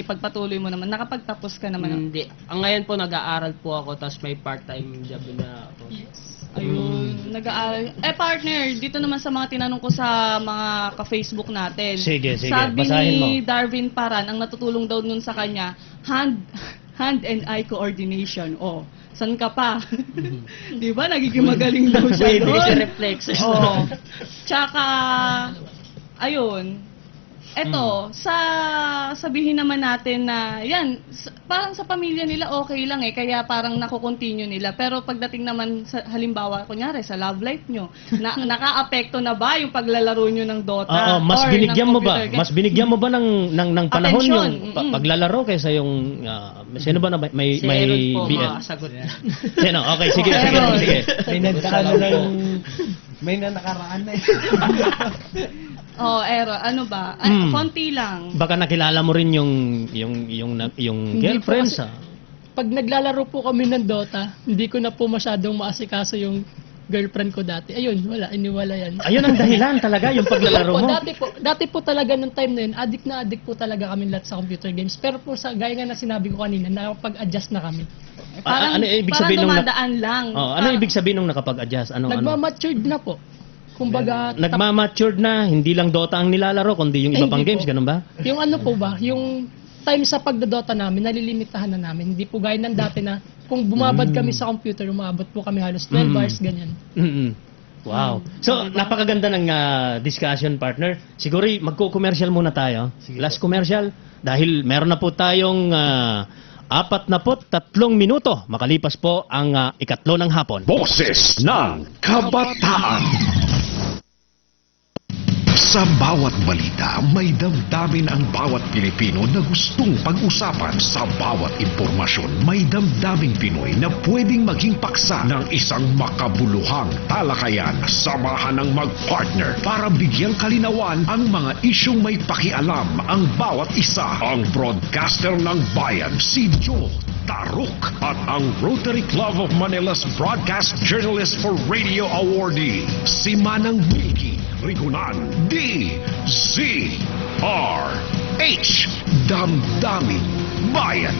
ay pagpatuloy mo naman. Nakapagtapos ka naman. Hindi. Ngayon po nag-aaral po ako tapos may part-time job na ako. Ayun, nag-aaral. Partner, dito naman sa mga tinanong ko sa mga ka-Facebook natin. Sige, Sabi basahin mo. ni Darwin Paran, ang natutulong daw nun sa kanya, hand and eye coordination. Oh, san ka pa? Di ba? Nagiging magaling daw siya Pwede doon. siya reflexes. Oh. Tsaka, ayun, eto, sabihin naman natin na, yan, parang sa pamilya nila okay lang kaya parang nakukontinue nila. Pero pagdating naman, halimbawa, kunyari, sa love life nyo, naka-apekto na ba yung paglalaro nyo ng Dota? Oo, mas or binigyan ng mo ba? computer game? Mas binigyan mo ba ng panahon Atensyon, yung paglalaro kaysa yung sino ba na may Si Aaron po, BL? makasagot. Sino? Okay, sige, sige, Aaron. sige. May nakaraan na Oh, Ero, ano ba? Konti lang. Baka nakilala mo rin yung Hindi girlfriend po kasi- sa Pag naglalaro po kami ng Dota, hindi ko na po masyadong maasikaso yung girlfriend ko dati. Ayun, wala, iniwala yan. Ayun ang dahilan talaga, yung paglalaro mo. Dati po talaga nung time na yun, addict po talaga kami lahat sa computer games. Pero po gaya nga na sinabi ko kanina, nakapag-adjust na kami. Parang, ano ibig parang sabihin nung dumadaan lang. ano ibig sabihin nung nakapag-adjust? Ano? Nagmamatured na po. Kumbaga, Nagmamatured na, hindi lang Dota ang nilalaro, kundi yung iba Ay, pang hindi games, po. ganun ba? yung ano po ba, yung time sa pagdodota namin, nalilimitahan na namin. Hindi po gaya ng dati na kung bumabad kami sa computer, umabot po kami halos 12 hours, ganyan. Mm-mm. Wow. So, napakaganda ng discussion, partner. Siguro magko-commercial muna tayo. Last commercial. Dahil meron na po tayong 43 minuto. Makalipas po ang ikatlo ng hapon. Boses ng Kabataan. Sa bawat balita, may damdamin ang bawat Pilipino na gustong pag-usapan. Sa bawat impormasyon, may damdaming Pinoy na pwedeng maging paksa ng isang makabuluhang talakayan. Samahan ng mag-partner para bigyang kalinawan ang mga isyong may pakialam ang bawat isa. Ang broadcaster ng bayan, si Joe Taruk, at ang Rotary Club of Manila's Broadcast Journalist for Radio Awardee, si Manang Milky Rigunan, DZRH, Damdamin Bayan.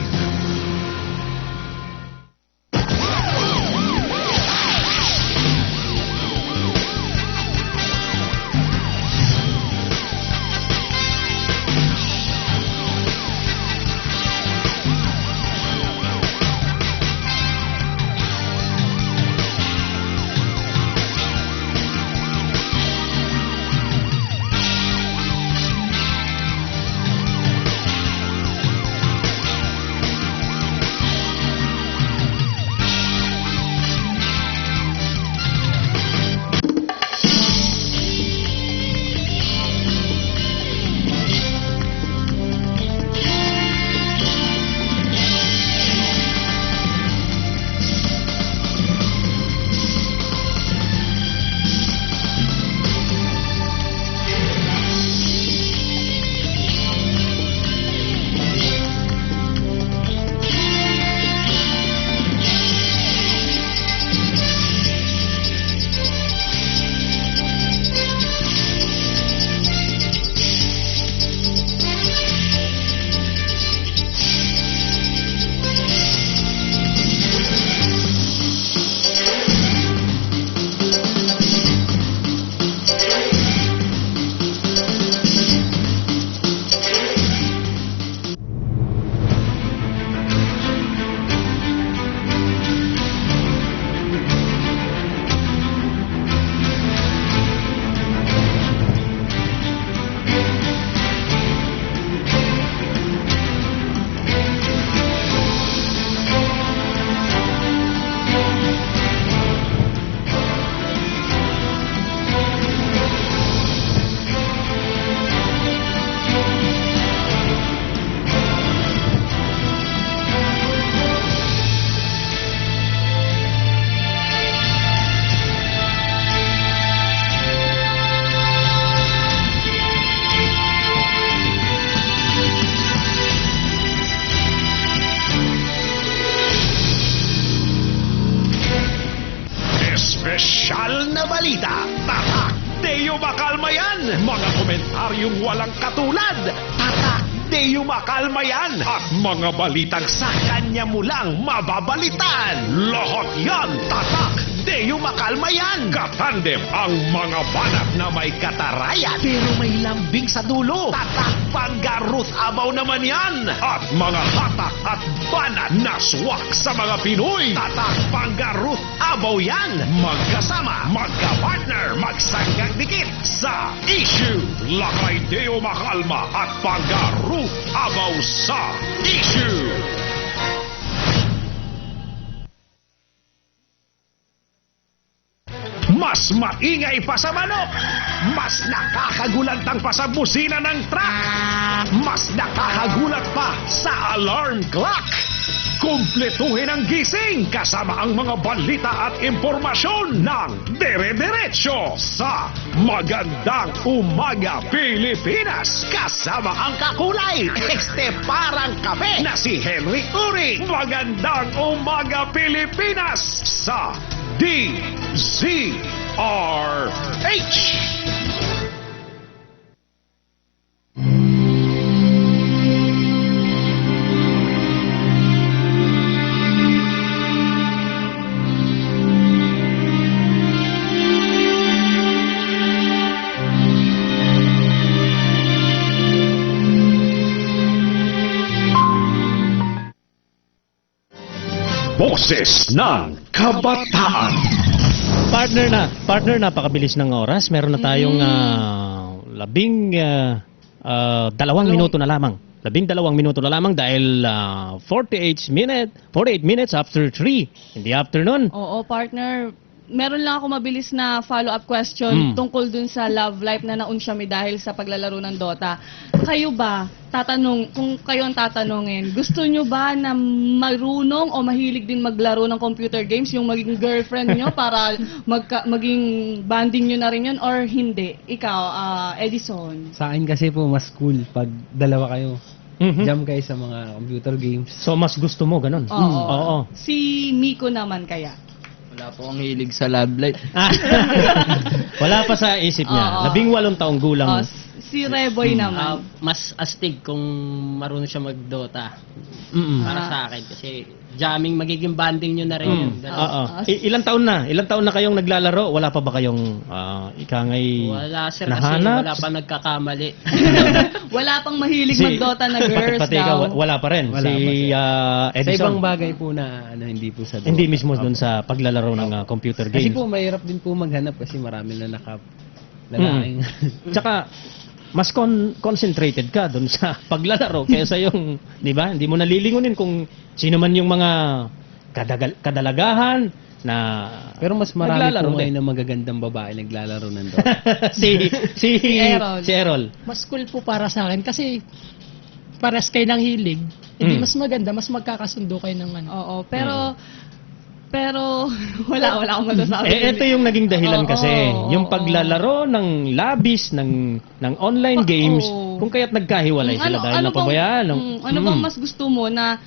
Espesyal na balita. Tatak, Teo Makalma yan. Mga komentaryong walang katulad. Tatak, Deo Makalma yan. At mga balitang sa kanya mo lang mababalitan. Lahat yan tatak. Deo Makalma yan. Katandem ang mga banat na may katarayan pero may lambing sa dulo. Tatak Pangga Ruth Abaw naman yan. At mga hatak at banat na swak sa mga Pinoy. Tatak Pangga Ruth Abaw yan. Magkasama, magka-partner, magsanggang dikit sa issue. Lakay Deo Makalma at Pangga Ruth Abaw sa issue. Mas maingay pa sa manok. Mas nakakagulantang pa sa busina ng truck. Mas nakakagulat pa sa alarm clock. Kumpletuhin ang gising kasama ang mga balita at impormasyon ng Dire-Diretso sa Magandang Umaga Pilipinas. Kasama ang kakulay, parang kape na si Henry Uri. Magandang Umaga Pilipinas sa DZRH. Boses ng Kabataan. Partner, napakabilis ng oras. Meron na tayong 12 minuto na lamang. 12 minuto na lamang dahil 48 minutes after 3 in the afternoon. Oo, partner. Meron lang ako mabilis na follow-up question tungkol dun sa love life na naunsyami dahil sa paglalaro ng Dota. Kayo ba, kung kayo ang tatanungin, gusto nyo ba na marunong o mahilig din maglaro ng computer games, yung maging girlfriend nyo para maging banding nyo na rin yun, or hindi? Ikaw, Edison. Sa akin kasi po mas cool pag dalawa kayo. Mhm. Jam kayo sa mga computer games. So mas gusto mo ganun? Oo. Si Miko naman kaya? Wala po akong hilig sa love life. Wala pa sa isip niya. 18 taong gulang. Si Reboy naman. Mas astig kung marunong siya mag-Dota. Mm-mm. Para sa akin kasi jamming magiging banding nyo na rin yun. Oo. Ilang taon na? Ilang taon na kayong naglalaro? Wala pa ba kayong ikangay Wala sir kasi nahanap? wala pa nagkakamali. Wala pang mahilig mag-Dota na girls Pati ikaw, daw. wala pa rin. Wala si Sa Edison. ibang bagay po na hindi po sa Dota. Hindi mismo dun sa paglalaro ng computer Kasi games. po mahirap din po maghanap kasi marami na lalaking. Tsaka, mas concentrated ka dun sa paglalaro kaysa yung, di ba? Hindi mo nalilingunin kung sino man yung mga kadalagahan na Pero mas marami naglalaro po ngayon din. na magagandang babae naglalaro ng Dota. si Errol. Errol. Mas cool po para sa akin kasi pares kayo ng hilig. Hindi mas maganda, mas magkakasundo kayo ng ano. Oo, pero wala akong masasabi. Ito yung naging dahilan Oo, kasi. oo, Yung paglalaro ng labis, ng online games, oo. kung kaya't nagkahiwalay sila dahil napabayaan. Ano bang mas gusto mo, na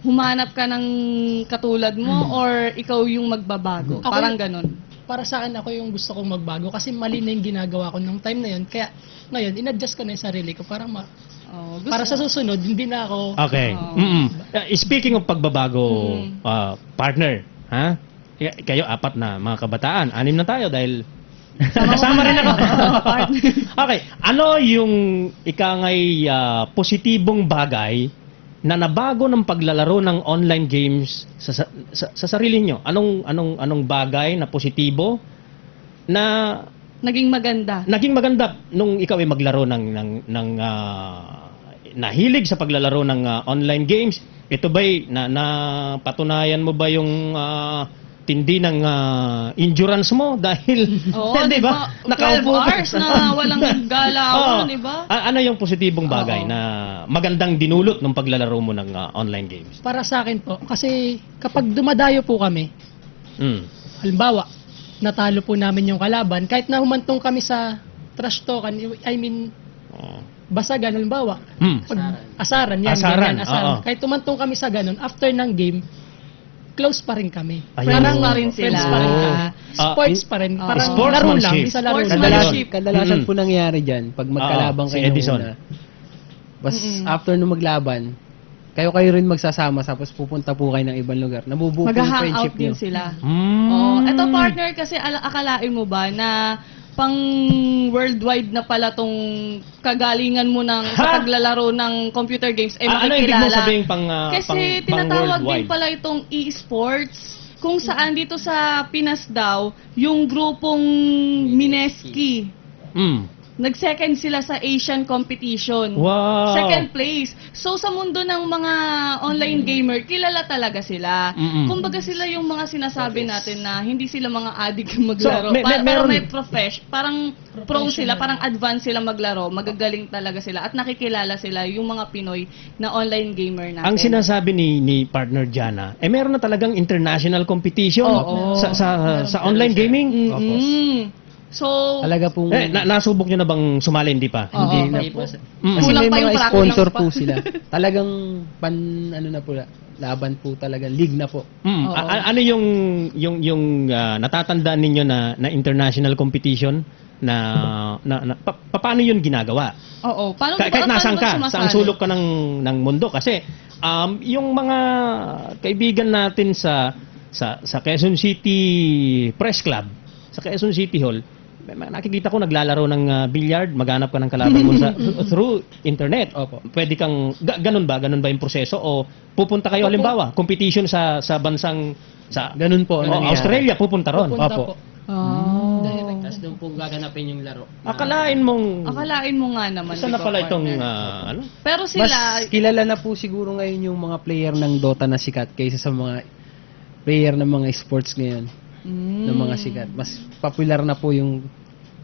humanap ka ng katulad mo or ikaw yung magbabago? Ako Parang yung- ganun. Para sa akin, ako yung gusto kong magbago kasi mali na yung ginagawa ko nung time na yun. Kaya ngayon, in-adjust ko na yung sarili ko para Oh, para sa susunod, hindi na ako... Okay. Speaking of pagbabago, partner, ha? Kayo apat na mga kabataan. 6 na tayo dahil kasama rin ako. Okay. Ano yung ikangay positibong bagay na nabago ng paglalaro ng online games sa sarili nyo? Anong bagay na positibo na Naging maganda. nung ikaw ay maglaro ng nahilig sa paglalaro ng online games? Ito ba'y napatunayan mo ba yung tindi ng endurance mo dahil Oo, di ba? 12 hours na walang galaw, di ba? Ano yung positibong bagay Oo. na magandang dinulot ng paglalaro mo ng online games? Para sa akin po, kasi kapag dumadayo po kami, halimbawa, natalo po namin yung kalaban, kahit na humantong kami sa trash talkan, I mean, basagan, halimbawa, asaran, yan, Asaran, ganyan, asaran. oo. Kahit tumantong kami sa ganun, after ng game, close pa rin kami. Ayun. Friends pa rin sila. Friends pa rin kami. Sports pa rin. Parang laro lang. Sportsmanship. Isa laro lang. Sportsmanship. Kadalasan po nangyari dyan pag magkalabang Si kayo Edison. una, Bas after nung maglaban, kayo rin magsasama tapos pupunta po kayo ng ibang lugar. Nabubuo po yung Mag-hangout friendship din nyo. sila. Mm. Oh, eto partner kasi akalain mo ba na pang worldwide na pala tong kagalingan mo sa paglalaro ng computer games ay Ano ibig makikilala. mo sabihin Kasi pang tinatawag din worldwide? pala itong e-sports kung saan dito sa Pinas daw yung grupong Mineski nag-second sila sa Asian competition. Wow. Second place. So sa mundo ng mga online gamer, kilala talaga sila. Kumbaga sila yung mga sinasabi natin na hindi sila mga addict maglaro. So, Parang may parang pro sila, parang advanced sila maglaro. Magagaling talaga sila at nakikilala sila yung mga Pinoy na online gamer natin. Ang sinasabi ni partner Jana, meron na talagang international competition Oo. sa online gaming. So, Talaga pong Nasubok nyo na bang sumali? Hindi pa? hindi na Hindi po. po, sir. Kasi Kulang may pa yung mga practice sponsor pa. po sila. Talagang na po, laban po talaga, league na po. Oo. Ano yung natatandaan ninyo na international competition na paano yun ginagawa? oo. Paano Kahit nasaan ka, sumasali? saan sulok ka ng mundo kasi yung mga kaibigan natin sa Quezon City Press Club, sa Quezon City Hall, nakikita ko naglalaro ng billiard, maghanap ka ng kalaban mo through internet. Opo. Pwede kang ganun ba yung proseso o pupunta kayo halimbawa competition sa bansang Ganun po ang nangyayari. Australia, pupunta ron. Pupunta Opo. po. Oh. Direct. Tapos doon po gaganapin yung laro. Akalain mong Akalain mo nga naman. isa di na ba, pala itong partner? ano? Pero Mas sila, kilala na po siguro ngayon yung mga player ng Dota na sikat kaysa sa mga player ng mga sports ngayon ng mga sikat. Mas popular na po yung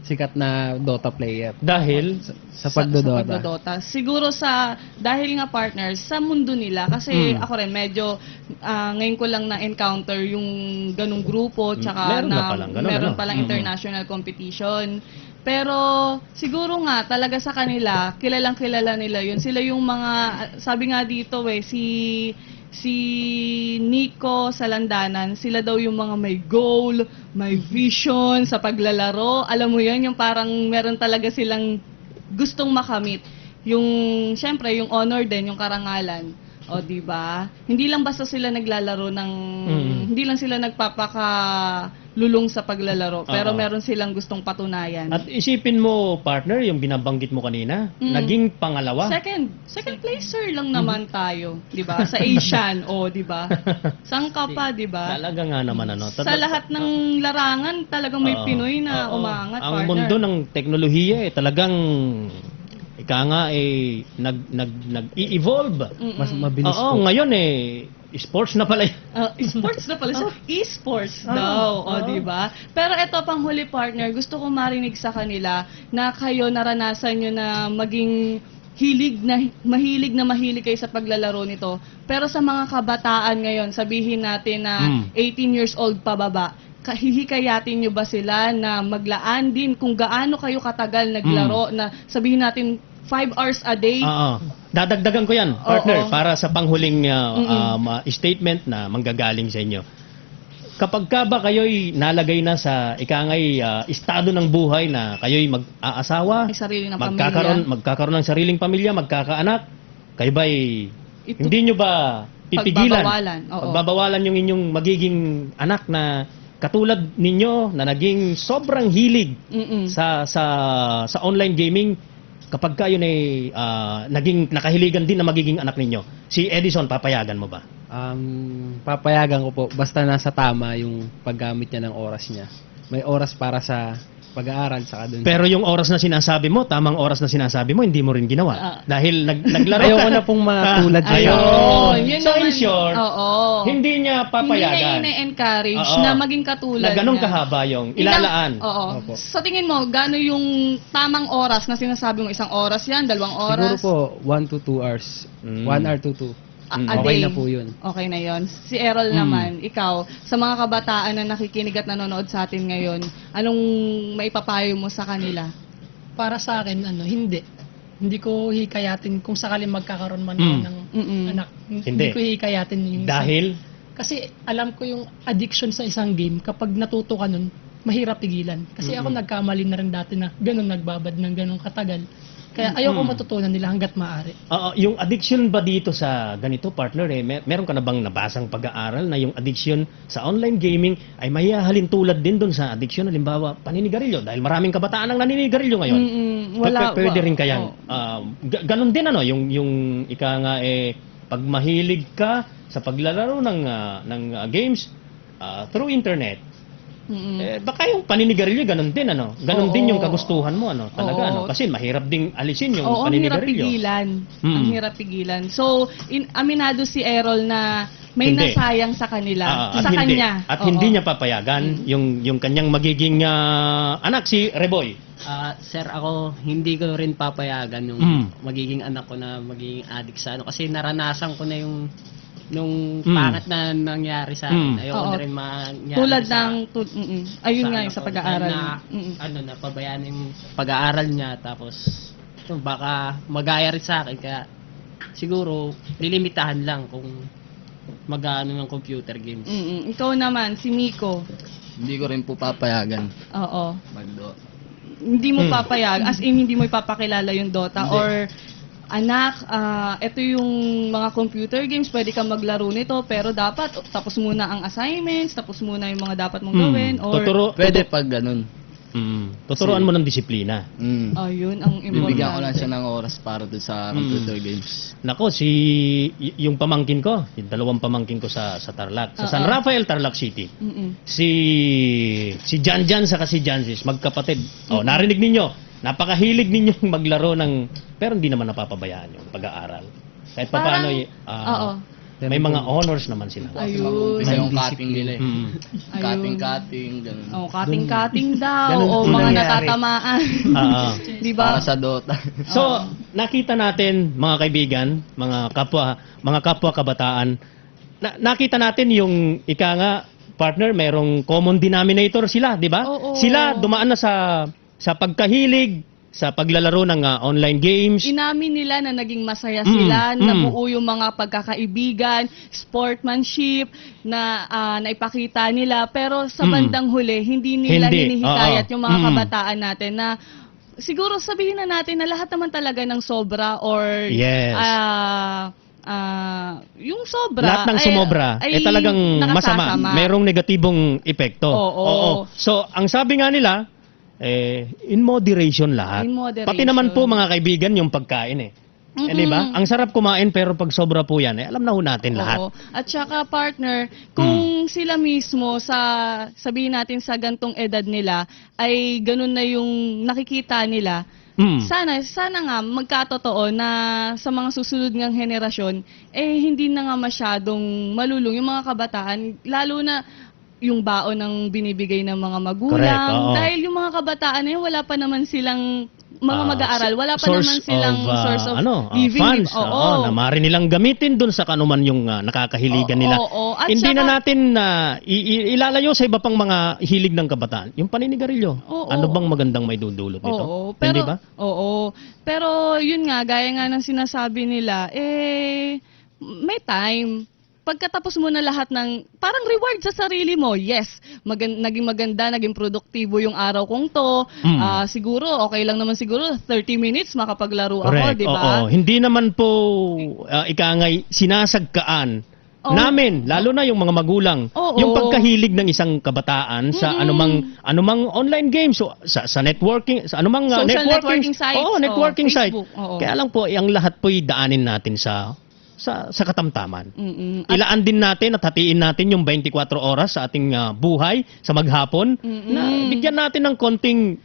sikat na Dota player Dahil sa pagdodota. pagdodota. Siguro dahil nga partners, sa mundo nila, kasi Mm. ako rin medyo, ngayon ko lang na-encounter yung ganung grupo, tsaka Meron na palang ganun, meron ano? palang international competition. Pero siguro nga, talaga sa kanila, kilalang kilala nila yun. Sila yung mga, sabi nga dito si Nico Salandanan, sila daw yung mga may goal, may vision sa paglalaro. Alam mo yun, yung parang meron talaga silang gustong makamit. Yung, syempre, yung honor din, yung karangalan. O, di ba? Hindi lang basta sila naglalaro ng, hindi lang sila nagpapakalulong sa paglalaro, pero Oo. meron silang gustong patunayan. at isipin mo partner yung binabanggit mo kanina, naging pangalawa. Second placer lang naman tayo, 'di ba? Sa Asian, di ba? Saan ka pa, 'di ba? Talaga nga naman ano. Sa lahat ng larangan, talagang may Oo. Pinoy na Oo. umaangat, Ang partner. mundo ng teknolohiya talagang nag-i-evolve. Mas mabilis Oo, po. ngayon sports na pala. Sports na pala siya. E-sports daw, di ba? Pero eto pang huli, partner, gusto ko marinig sa kanila na kayo naranasan nyo na maging mahilig kayo sa paglalaro nito. Pero sa mga kabataan ngayon, sabihin natin na 18 years old pababa, hihikayatin nyo ba sila na maglaan din kung gaano kayo katagal naglaro na sabihin natin 5 hours a day? Oo. Dadagdagan ko yan, partner, Oo. para sa panghuling statement na manggagaling sa inyo. Kapag ka ba kayo'y nalagay na sa ikangay estado ng buhay na kayo'y mag-aasawa, May sarili ng magkakaroon ng sariling pamilya, magkakaanak, kayo ba'y hindi nyo ba pipigilan? Pagbabawalan, oo. Pagbabawalan yung inyong magiging anak na katulad ninyo na naging sobrang hilig sa online gaming, kapag kayo ay naging nakahiligan din na magiging anak ninyo. Si Edison, papayagan mo ba? Papayagan ko po basta nasa tama yung paggamit niya ng oras niya. May oras para sa pag-aaral saka dun. Pero yung oras na sinasabi mo, tamang oras na sinasabi mo, hindi mo rin ginawa. Dahil naglaro ka. Ayoko na pong matulad sa Ayun, yun So in naman. short, Oo. hindi niya papayagan. Hindi niya ina-encourage Oo. na maging katulad Na ganun niya. kahaba yung ilalaan. Oo. Opo. Sa tingin mo, gano'n yung tamang oras na sinasabi mo? 1 oras yan? 2 Siguro oras? po 1 to 2 hours. 1 hour to 2. A Okay day. na po yun. Okay na yon. Si Errol naman, ikaw, sa mga kabataan na nakikinig at nanonood sa atin ngayon, anong maipapayo mo sa kanila? Para sa akin, hindi. Hindi ko hikayatin kung sakaling magkakaroon man ako ng anak. Hindi ko hikayatin yung Dahil? Kasi alam ko yung addiction sa isang game, kapag natuto ka nun, mahirap pigilan. Kasi ako nagkamali na rin dati na ganun nagbabad ng ganun katagal. Kaya ayoko matutunan nila hanggat maaari. Yung addiction ba dito sa ganito, partner, meron ka na bang nabasang pag-aaral na yung addiction sa online gaming ay mahihahalin tulad din doon sa addiction, halimbawa, paninigarilyo? Dahil maraming kabataan ang naninigarilyo ngayon. Pwede rin kayang, ganun din yung ika nga pag mahilig ka sa paglalaro ng games through internet, baka yung paninigarilyo ganun din ganun din yung kagustuhan mo talaga kasi mahirap ding alisin yung paninigarilyo. Ang hirap pigilan. So aminado si Errol na may Hindi. nasayang sa kanila, sa kanya. At hindi niya papayagan yung kanyang magiging anak si Reboy. Sir, ako hindi ko rin papayagan yung magiging anak ko na magiging addict sa kasi naranasan ko na yung nung pangat na nangyari sa akin. Ayoko na rin mangyari tulad sa ng ayun nga yung sa pag-aaral. Na pabayaan yung pag-aaral niya tapos baka magaya rin sa akin kaya siguro lilimitahan lang kung mag-aano ng computer games. Ikaw naman, si Miko. Hindi ko rin po papayagan. Oo. Magdo. Hindi mo papayag, as in hindi mo ipapakilala yung Dota or anak, ito yung mga computer games, pwede kang maglaro nito, pero dapat tapos muna ang assignments, tapos muna yung mga dapat mong gawin, or Pwede pag ganun. Tuturuan mo ng disiplina. ayun ang importante. Bibigyan ko lang siya ng oras para doon sa computer games. Nako, yung pamangkin ko, yung dalawang pamangkin ko sa Tarlac, sa San Rafael, Tarlac City. Si Janjan saka si Jansis, magkapatid. Narinig ninyo, napakahilig ninyong maglaro pero hindi naman napapabayaan yung pag-aaral. Kahit pa paano, may mga honors naman sila. Ayun. Isa yung cutting nila Cutting, ganun. Cutting daw, Ganun mga nangyari. natatamaan. Di ba? Para sa Dota. So, nakita natin, mga kaibigan, mga kapwa kabataan, nakita natin yung ika nga, partner, merong common denominator sila, di ba? Oo. Sila dumaan na sa pagkahilig, sa paglalaro ng online games. Inamin nila na naging masaya sila, nabuo yung mga pagkakaibigan, sportsmanship na naipakita nila, pero sa bandang huli hindi nila hinihikayat yung mga kabataan natin na siguro sabihin na natin na lahat naman talaga ng sobra or Yes. yung sobra Lahat ng sumobra ay talagang masama. nakasasama. Merong negatibong epekto. Oo. So, ang sabi nga nila, in moderation lahat. In moderation. Pati naman po mga kaibigan yung pagkain di ba? Ang sarap kumain pero pag sobra po yan, alam na ho natin lahat. Oo. At saka partner, kung sila mismo sabihin natin sa gantong edad nila ay ganun na yung nakikita nila, sana nga magkatotoo na sa mga susunod ngang henerasyon hindi na nga masyadong malulung yung mga kabataan, lalo na yung baon ng binibigay ng mga magulang. Correct, oo. Dahil yung mga kabataan na yun, wala pa naman silang mga mag-aaral, wala pa naman silang source of living. funds, na maaari nilang gamitin doon sa kanuman yung nakakahiligan nila. At Hindi saka, na natin ilalayo sa iba pang mga hilig ng kabataan. Yung paninigarilyo. Ano bang magandang may dudulot nito? Hindi ba? Oo. Pero yun nga, gaya nga ng sinasabi nila, may time. Pagkatapos mo na lahat ng, parang reward sa sarili mo, yes, naging maganda, naging produktibo yung araw kong to, siguro, okay lang naman siguro, 30 minutes makapaglaro ako, di ba? Oo. Hindi naman po ikangay sinasagkaan namin, lalo na yung mga magulang, yung pagkahilig ng isang kabataan sa anumang online games, sa networking, sa anumang networking sites, networking site. Facebook, Kaya lang po, ang lahat po'y daanin natin sa katamtaman. Ilaan din natin at hatiin natin yung 24 oras sa ating buhay, sa maghapon, na bigyan natin ng konting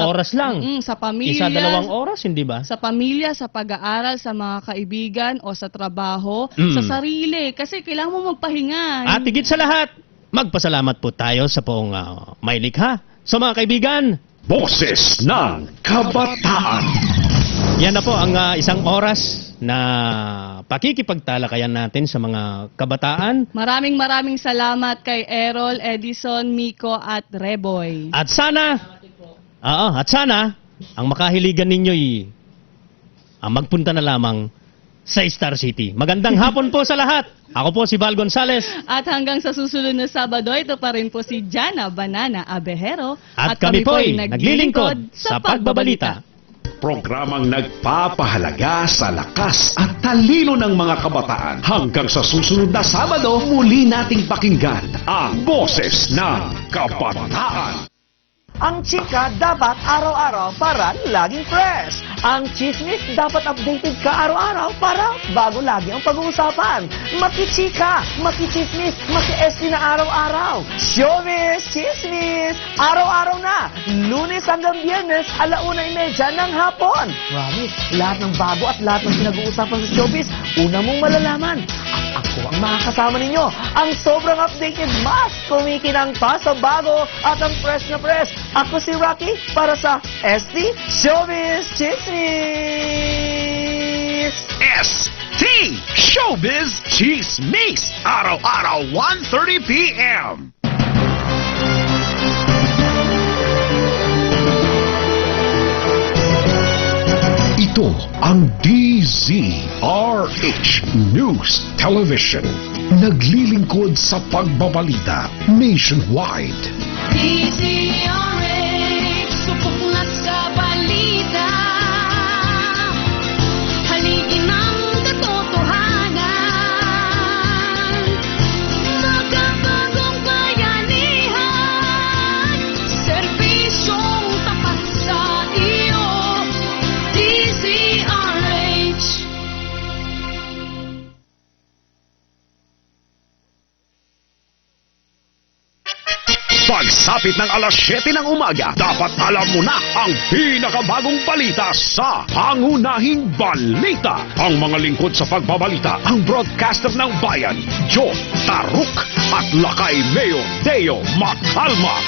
oras lang. Sa pamilya. 1-2 oras, hindi ba? Sa pamilya, sa pag-aaral, sa mga kaibigan, o sa trabaho, sa sarili. Kasi kailangan mo magpahinga. At higit sa lahat, magpasalamat po tayo sa poong may likha. So mga kaibigan, Boses ng Kabataan. yan na po ang isang oras na pakikipagtalakayan natin sa mga kabataan. Maraming salamat kay Errol, Edison, Miko at Reboy. At sana, ang makahiligan ninyo'y magpunta na lamang sa Star City. Magandang hapon po sa lahat. Ako po si Val Gonzales. At hanggang sa susunod na Sabado, ito pa rin po si Jana Banana Abejero. At kami po'y naglilingkod sa pagbabalita. Programang nagpapahalaga sa lakas at talino ng mga kabataan. Hanggang sa susunod na Sabado, muli nating pakinggan ang boses ng kabataan. Ang chika dapat araw-araw para laging fresh. Ang chismis dapat updated ka araw-araw para bago lagi ang pag-uusapan. Makichika, makichismis, maki-SD na araw-araw. Showbiz, chismis, araw-araw na. Lunes hanggang Biyernes, 1:30 ng hapon. Promise, lahat ng bago at lahat ng pinag-uusapan sa showbiz, una mong malalaman. At ako ang makakasama ninyo. Ang sobrang updated, mas kumikinang pa sa bago at ang fresh na fresh. Ako si Rocky para sa SD Showbiz Chismis! ST Showbiz Chismis. Araw-araw 1:30 p.m. Ito ang DZRH News Television. Naglilingkod sa pagbabalita nationwide. DZRH, supok na sa balita. Haligi ng katotohanan. Magkabagong bayanihan. Serbisyong tapat sa iyo. DZRH. Pagsapit ng alas 7 ng umaga, dapat alam mo na ang pinakabagong balita sa Pangunahing Balita. Ang mga lingkod sa pagbabalita, ang broadcaster ng bayan, Joe Taruk at Lakay Mayor Deo Macalma.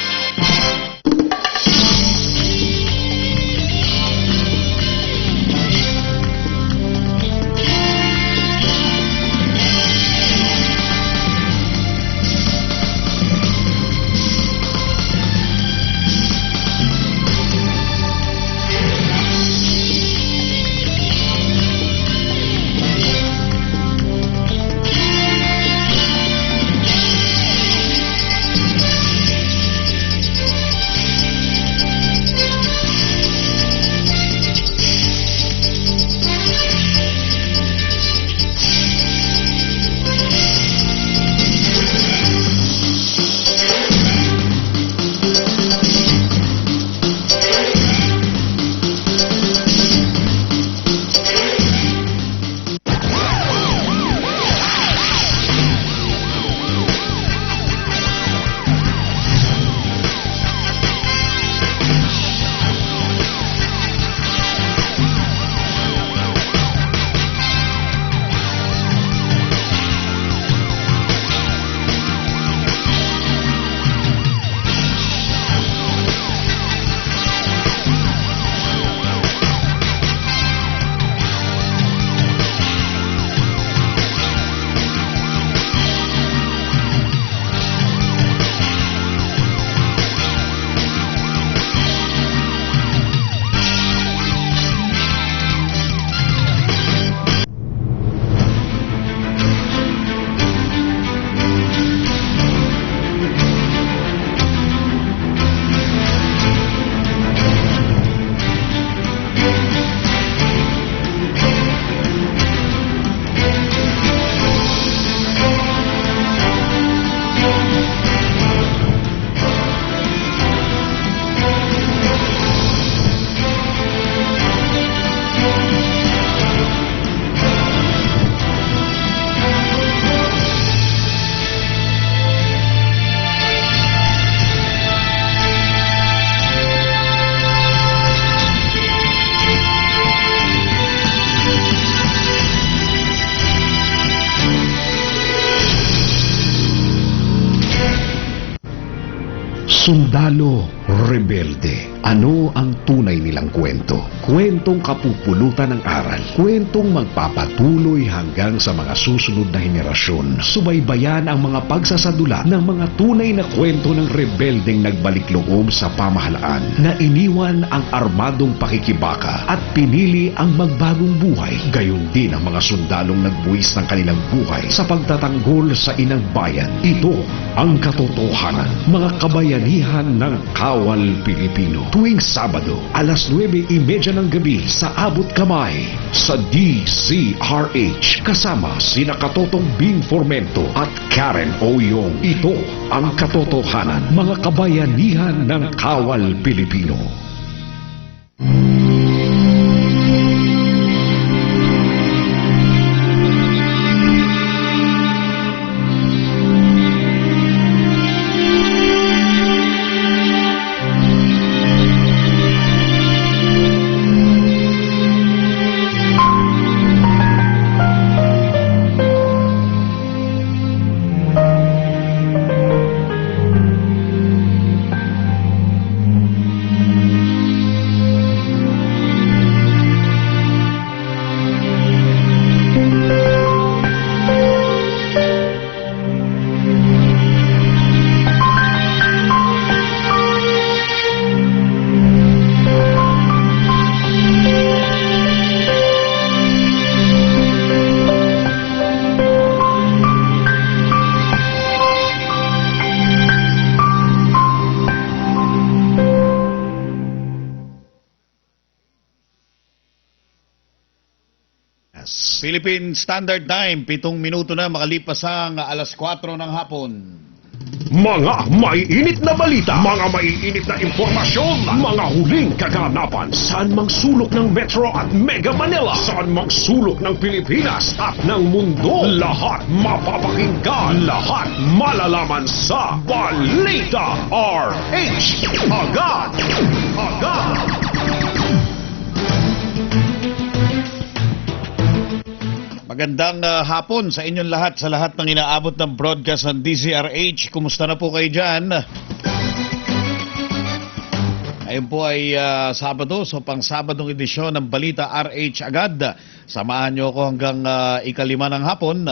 Sundalo Rebelde. Ano ang tunay nilang kwento? Kwentong kapupulutan ng aral. Kwentong magpapatuloy hanggang sa mga susunod na henerasyon. Subaybayan ang mga pagsasadula ng mga tunay na kwento ng rebeldeng nagbalik loob sa pamahalaan na iniwan ang armadong pakikibaka at pinili ang magbagong buhay. Gayon din ang mga sundalong nagbuwis ng kanilang buhay sa pagtatanggol sa inang bayan. Ito ang katotohanan. Mga kabayanihan ng Kawal Pilipino. Tuwing Sabado, alas 9:30 ng gabi sa Abot Kamay sa DZRH. Kasama sina Katotong Bing Formento at Karen Oyong. Ito ang katotohanan, mga kabayanihan ng Kawal Pilipino. Philippine Standard Time, 7 minuto na makalipas ang alas 4 ng hapon. Mga maiinit na balita, mga maiinit na impormasyon, mga huling kaganapan, saan mang sulok ng Metro at Mega Manila, saan mang sulok ng Pilipinas at ng mundo, lahat mapapakinggan, lahat malalaman sa Balita RH. Agad! Agad! Magandang hapon sa inyong lahat, sa lahat ng inaabot ng broadcast ng DZRH. Kumusta na po kayo dyan? Ngayon po ay Sabado, so pang Sabadong edisyon ng Balita RH Agad. Samahan nyo ako hanggang ikalima ng hapon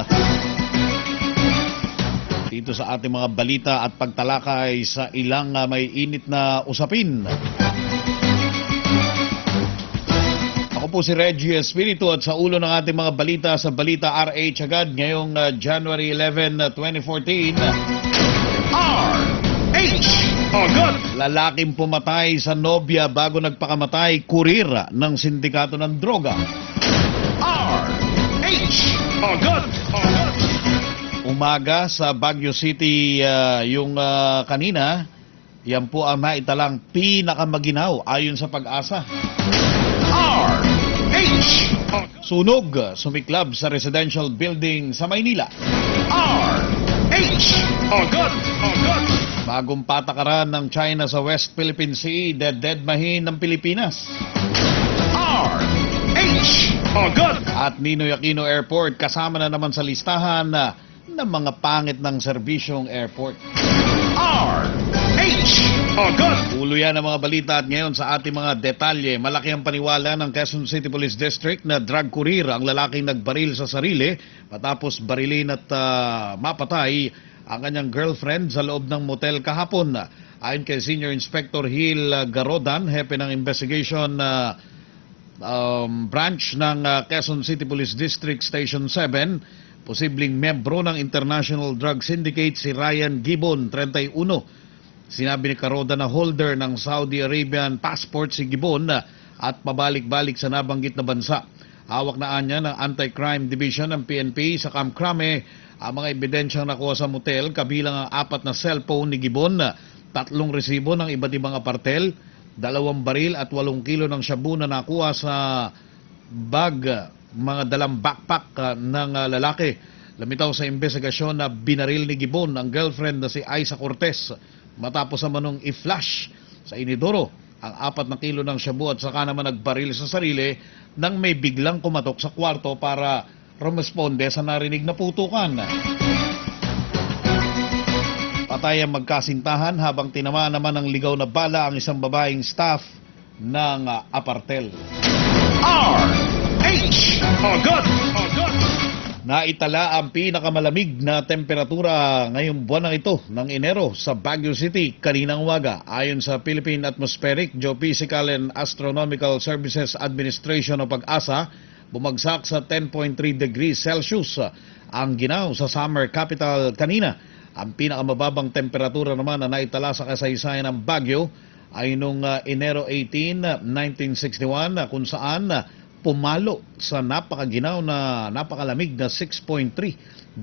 dito sa ating mga balita at pagtalakay sa ilang may init na usapin. Ako po si Reggie Espiritu at sa ulo ng ating mga balita sa Balita RH Agad ngayong January 11, 2014. RH Agad! Lalaking pumatay sa nobya bago nagpakamatay, kurir ng sindikato ng droga. RH Agad! Agad! Umaga sa Baguio City yung kanina, yan po ang naitalang pinakamaginaw ayon sa Pag-asa. RH Sunog, sumiklab sa residential building sa Maynila. RH Agad! Agad! Bagong patakaran ng China sa West Philippine Sea, dededmahin ng Pilipinas. RH Agad! At Ninoy Aquino Airport kasama na naman sa listahan ng mga pangit ng serbisyong airport. RH Agad! Ulo yan ang mga balita at ngayon sa ating mga detalye. Malaki ang paniwala ng Quezon City Police District na drug courier ang lalaking nagbaril sa sarili matapos barilin at mapatay ang kanyang girlfriend sa loob ng motel kahapon. Ayon kay Senior Inspector Gil Garodan, hepe ng investigation branch ng Quezon City Police District Station 7, posibleng membro ng International Drug Syndicate si Ryan Gibbon, 31. Sinabi ni Garodan na holder ng Saudi Arabian passport si Gibbon at pabalik-balik sa nabanggit na bansa. Hawak na anya ng Anti-Crime Division ng PNP sa Camp Crame ang mga ebidensyang nakuha sa motel, kabilang ang 4 na cellphone ni Gibbon, 3 resibo ng iba't ibang apartel, 2 baril at 8 kilo ng shabu na nakuha sa bag, mga dalang backpack ng lalaki. Lamitaw sa investigasyon na binaril ni Gibbon ang girlfriend na si Aiza Cortez matapos naman i-flash sa inidoro ang 4 na kilo ng shabu at saka naman nagbaril sa sarili nang may biglang kumatok sa kwarto para rumesponde sa narinig na putukan. Patay ang magkasintahan habang tinamaan naman ng ligaw na bala ang isang babaeng staff ng apartel. RH Agad! Agad! Naitala ang pinakamalamig na temperatura ngayong buwan na ito ng Enero sa Baguio City kaninang umaga. Ayon sa Philippine Atmospheric, Geophysical and Astronomical Services Administration o Pag-asa, bumagsak sa 10.3 degrees Celsius ang ginaw sa summer capital kanina. Ang pinakamababang temperatura naman na naitala sa kasaysayan ng Baguio ay nung Enero 18, 1961 kung saan pumalo sa napakaginaw na napakalamig na 6.3